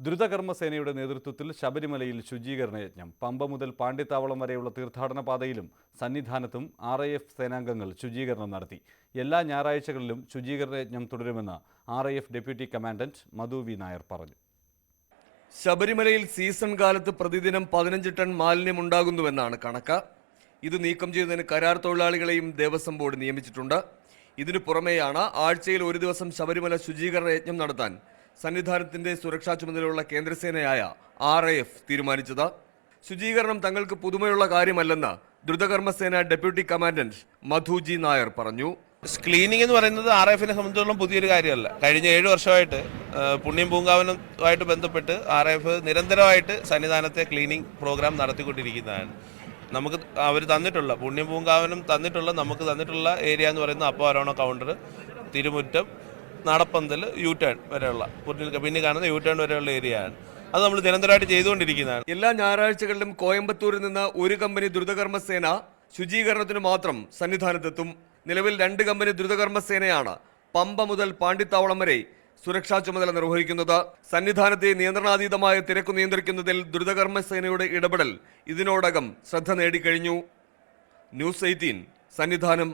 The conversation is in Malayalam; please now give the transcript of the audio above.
ദ്രുതകർമ്മസേനയുടെ നേതൃത്വത്തിൽ ശബരിമലയിൽ ശുചീകരണ യജ്ഞം. പമ്പ മുതൽ പാണ്ഡിത്താവളം വരെയുള്ള തീർത്ഥാടന പാതയിലും സന്നിധാനത്തും RAF സേനാംഗങ്ങൾ ശുചീകരണം നടത്തി. എല്ലാ ഞായറാഴ്ചകളിലും ശുചീകരണ യജ്ഞം തുടരുമെന്ന് RAF ഡെപ്യൂട്ടി കമാൻഡന്റ് മധു വി നായർ പറഞ്ഞു. ശബരിമലയിൽ സീസൺ കാലത്ത് പ്രതിദിനം 15 ടൺ മാലിന്യം ഉണ്ടാകുന്നുവെന്നാണ് കണക്ക്. ഇത് നീക്കം ചെയ്തതിന് കരാർ തൊഴിലാളികളെയും ദേവസ്വം ബോർഡ് നിയമിച്ചിട്ടുണ്ട്. ഇതിനു പുറമെയാണ് ആഴ്ചയിൽ ഒരു ദിവസം ശബരിമല ശുചീകരണ യജ്ഞം നടത്താൻ സന്നിധാനത്തിന്റെ സുരക്ഷാ ചുമതലയുള്ള കേന്ദ്രസേനയായ RAF തീരുമാനിച്ചത്. ശുചീകരണം തങ്ങൾക്ക് പുതുമയുള്ള കാര്യമല്ലെന്ന് ദ്രുതകർമ്മസേന ഡെപ്യൂട്ടി കമാൻഡന്റ് മധു ജി നായർ പറഞ്ഞു. ക്ലീനിങ് എന്ന് പറയുന്നത് RAFനെ സംബന്ധിച്ചിടത്തോളം പുതിയൊരു കാര്യമല്ല. കഴിഞ്ഞ 7 വർഷമായിട്ട് പുണ്യം പൂങ്കാവനവുമായിട്ട് ബന്ധപ്പെട്ട് RAF നിരന്തരമായിട്ട് സന്നിധാനത്തെ ക്ലീനിങ് പ്രോഗ്രാം നടത്തിക്കൊണ്ടിരിക്കുന്നതാണ്. നമുക്ക് അവർ തന്നിട്ടുള്ള പുണ്യം പൂങ്കാവനം നമുക്ക് തന്നിട്ടുള്ള ഏരിയ എന്ന് പറയുന്നത് അപ്പവരോണ കൗണ്ടർ, തിരുമുറ്റം, നടപ്പന്തൽ, U-ടേൺ വരെയുള്ള പിന്നെ കാണുന്ന U-ടേൺ വരെയുള്ള ഏരിയയാണ്. അത് നമ്മൾ നിരന്തരമായിട്ട് ചെയ്തുകൊണ്ടിരിക്കുന്നതാണ്. എല്ലാ ഞായറാഴ്ചകളിലും കോയമ്പത്തൂരിൽ നിന്ന് ഒരു കമ്പനി ദ്രുതകർമ്മസേന ശുചീകരണത്തിന് മാത്രം സന്നിധാനത്തെത്തും. നിലവിൽ 2 കമ്പനി ദ്രുതകർമ്മസേനയാണ് പമ്പ മുതൽ പാണ്ഡിത്താവളം വരെ സുരക്ഷാ ചുമതല നിർവഹിക്കുന്നത്. സന്നിധാനത്തെ നിയന്ത്രണാതീതമായ തിരക്ക് നിയന്ത്രിക്കുന്നതിൽ ദ്രുതകർമ്മസേനയുടെ ഇടപെടൽ ഇതിനോടകം ശ്രദ്ധ നേടിക്കഴിഞ്ഞു. ന്യൂസ് 18 സന്നിധാനം.